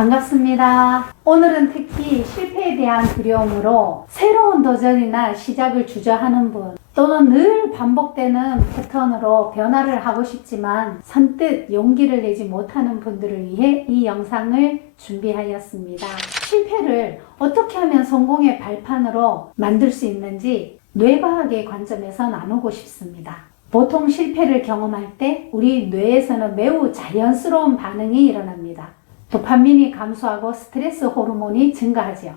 반갑습니다. 오늘은 특히 실패에 대한 두려움으로 새로운 도전이나 시작을 주저하는 분, 또는 늘 반복되는 패턴으로 변화를 하고 싶지만 선뜻 용기를 내지 못하는 분들을 위해 이 영상을 준비하였습니다. 실패를 어떻게 하면 성공의 발판으로 만들 수 있는지 뇌과학의 관점에서 나누고 싶습니다. 보통 실패를 경험할 때 우리 뇌에서는 매우 자연스러운 반응이 일어납니다. 도파민이 감소하고 스트레스 호르몬이 증가하죠.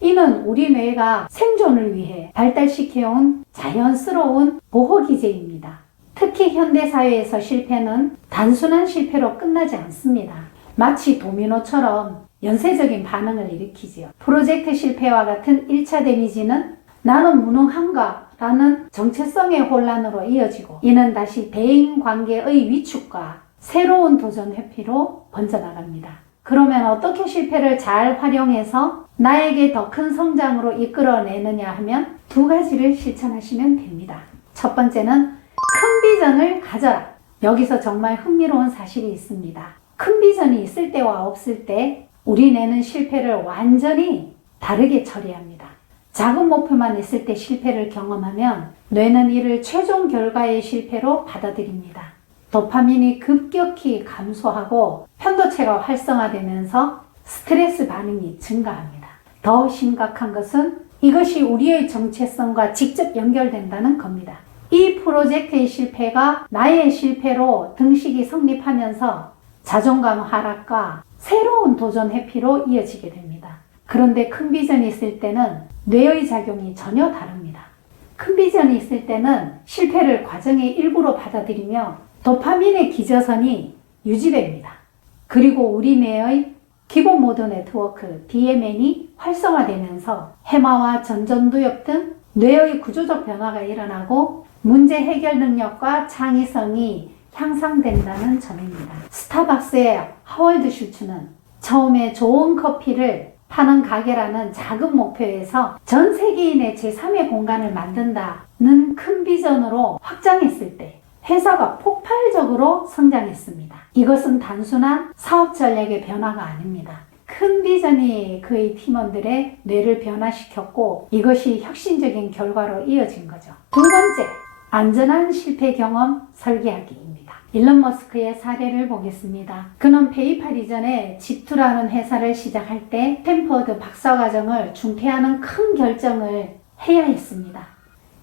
이는 우리 뇌가 생존을 위해 발달시켜온 자연스러운 보호기제입니다. 특히 현대사회에서 실패는 단순한 실패로 끝나지 않습니다. 마치 도미노처럼 연쇄적인 반응을 일으키지요. 프로젝트 실패와 같은 1차 데미지는 나는 무능한가? 라는 정체성의 혼란으로 이어지고, 이는 다시 대인관계의 위축과 새로운 도전 회피로 번져나갑니다. 그러면 어떻게 실패를 잘 활용해서 나에게 더 큰 성장으로 이끌어내느냐 하면 두 가지를 실천하시면 됩니다. 첫 번째는 큰 비전을 가져라. 여기서 정말 흥미로운 사실이 있습니다. 큰 비전이 있을 때와 없을 때 우리 뇌는 실패를 완전히 다르게 처리합니다. 작은 목표만 있을 때 실패를 경험하면 뇌는 이를 최종 결과의 실패로 받아들입니다. 도파민이 급격히 감소하고 편도체가 활성화되면서 스트레스 반응이 증가합니다. 더 심각한 것은 이것이 우리의 정체성과 직접 연결된다는 겁니다. 이 프로젝트의 실패가 나의 실패로 등식이 성립하면서 자존감 하락과 새로운 도전 회피로 이어지게 됩니다. 그런데 큰 비전이 있을 때는 뇌의 작용이 전혀 다릅니다. 큰 비전이 있을 때는 실패를 과정의 일부로 받아들이며 도파민의 기저선이 유지됩니다. 그리고 우리 뇌의 기본 모드 네트워크 DMN이 활성화되면서 해마와 전전두엽 등 뇌의 구조적 변화가 일어나고 문제 해결 능력과 창의성이 향상된다는 점입니다. 스타벅스의 하월드 슐츠는 처음에 좋은 커피를 파는 가게라는 작은 목표에서 전 세계인의 제3의 공간을 만든다는 큰 비전으로 확장했을 때 회사가 폭발적으로 성장했습니다. 이것은 단순한 사업 전략의 변화가 아닙니다. 큰 비전이 그의 팀원들의 뇌를 변화시켰고 이것이 혁신적인 결과로 이어진 거죠. 두 번째, 안전한 실패 경험 설계하기입니다. 일론 머스크의 사례를 보겠습니다. 그는 페이팔 이전에 G2라는 회사를 시작할 때 스탠퍼드 박사과정을 중퇴하는 큰 결정을 해야 했습니다.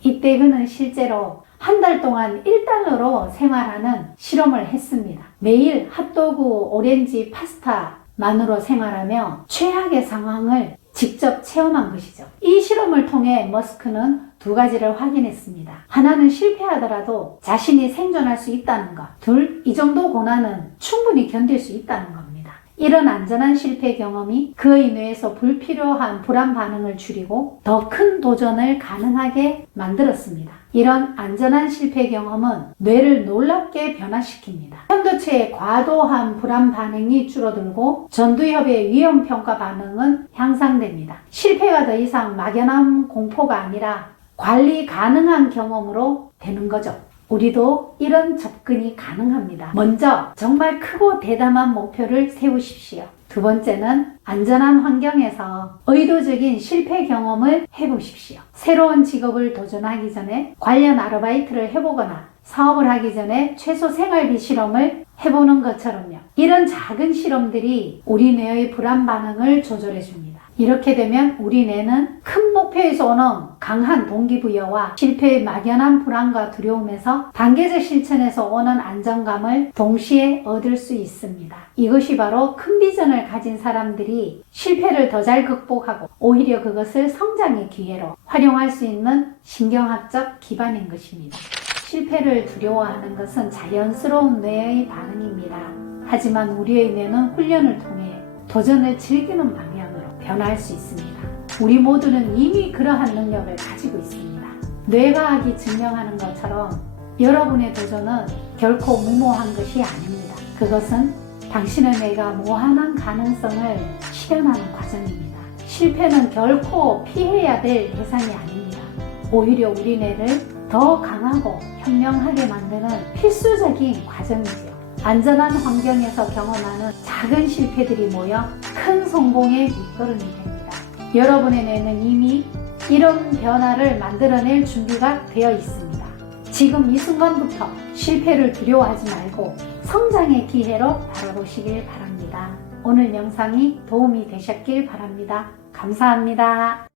이때 그는 실제로 한 달 동안 1달러로 생활하는 실험을 했습니다. 매일 핫도그, 오렌지, 파스타만으로 생활하며 최악의 상황을 직접 체험한 것이죠. 이 실험을 통해 머스크는 두 가지를 확인했습니다. 하나는 실패하더라도 자신이 생존할 수 있다는 것. 둘, 이 정도 고난은 충분히 견딜 수 있다는 겁니다. 이런 안전한 실패 경험이 그의 뇌에서 불필요한 불안 반응을 줄이고 더 큰 도전을 가능하게 만들었습니다. 이런 안전한 실패 경험은 뇌를 놀랍게 변화시킵니다. 편도체의 과도한 불안 반응이 줄어들고 전두엽의 위험 평가 반응은 향상됩니다. 실패가 더 이상 막연한 공포가 아니라 관리 가능한 경험으로 되는 거죠. 우리도 이런 접근이 가능합니다. 먼저 정말 크고 대담한 목표를 세우십시오. 두 번째는 안전한 환경에서 의도적인 실패 경험을 해보십시오. 새로운 직업을 도전하기 전에 관련 아르바이트를 해보거나 사업을 하기 전에 최소 생활비 실험을 해보는 것처럼요. 이런 작은 실험들이 우리 뇌의 불안 반응을 조절해 줍니다. 이렇게 되면 우리 뇌는 큰 목표에서 오는 강한 동기부여와 실패의 막연한 불안과 두려움에서 단계적 실천에서 오는 안정감을 동시에 얻을 수 있습니다. 이것이 바로 큰 비전을 가진 사람들이 실패를 더 잘 극복하고 오히려 그것을 성장의 기회로 활용할 수 있는 신경학적 기반인 것입니다. 실패를 두려워하는 것은 자연스러운 뇌의 반응입니다. 하지만 우리의 뇌는 훈련을 통해 도전을 즐기는 방향으로 변화할 수 있습니다. 우리 모두는 이미 그러한 능력을 가지고 있습니다. 뇌과학이 증명하는 것처럼 여러분의 도전은 결코 무모한 것이 아닙니다. 그것은 당신의 뇌가 무한한 가능성을 실현하는 과정입니다. 실패는 결코 피해야 될 대상이 아닙니다. 오히려 우리 뇌를 더 강하고 현명하게 만드는 필수적인 과정이죠. 안전한 환경에서 경험하는 작은 실패들이 모여 큰 성공의 밑거름이 됩니다. 여러분의 뇌는 이미 이런 변화를 만들어낼 준비가 되어 있습니다. 지금 이 순간부터 실패를 두려워하지 말고 성장의 기회로 바라보시길 바랍니다. 오늘 영상이 도움이 되셨길 바랍니다. 감사합니다.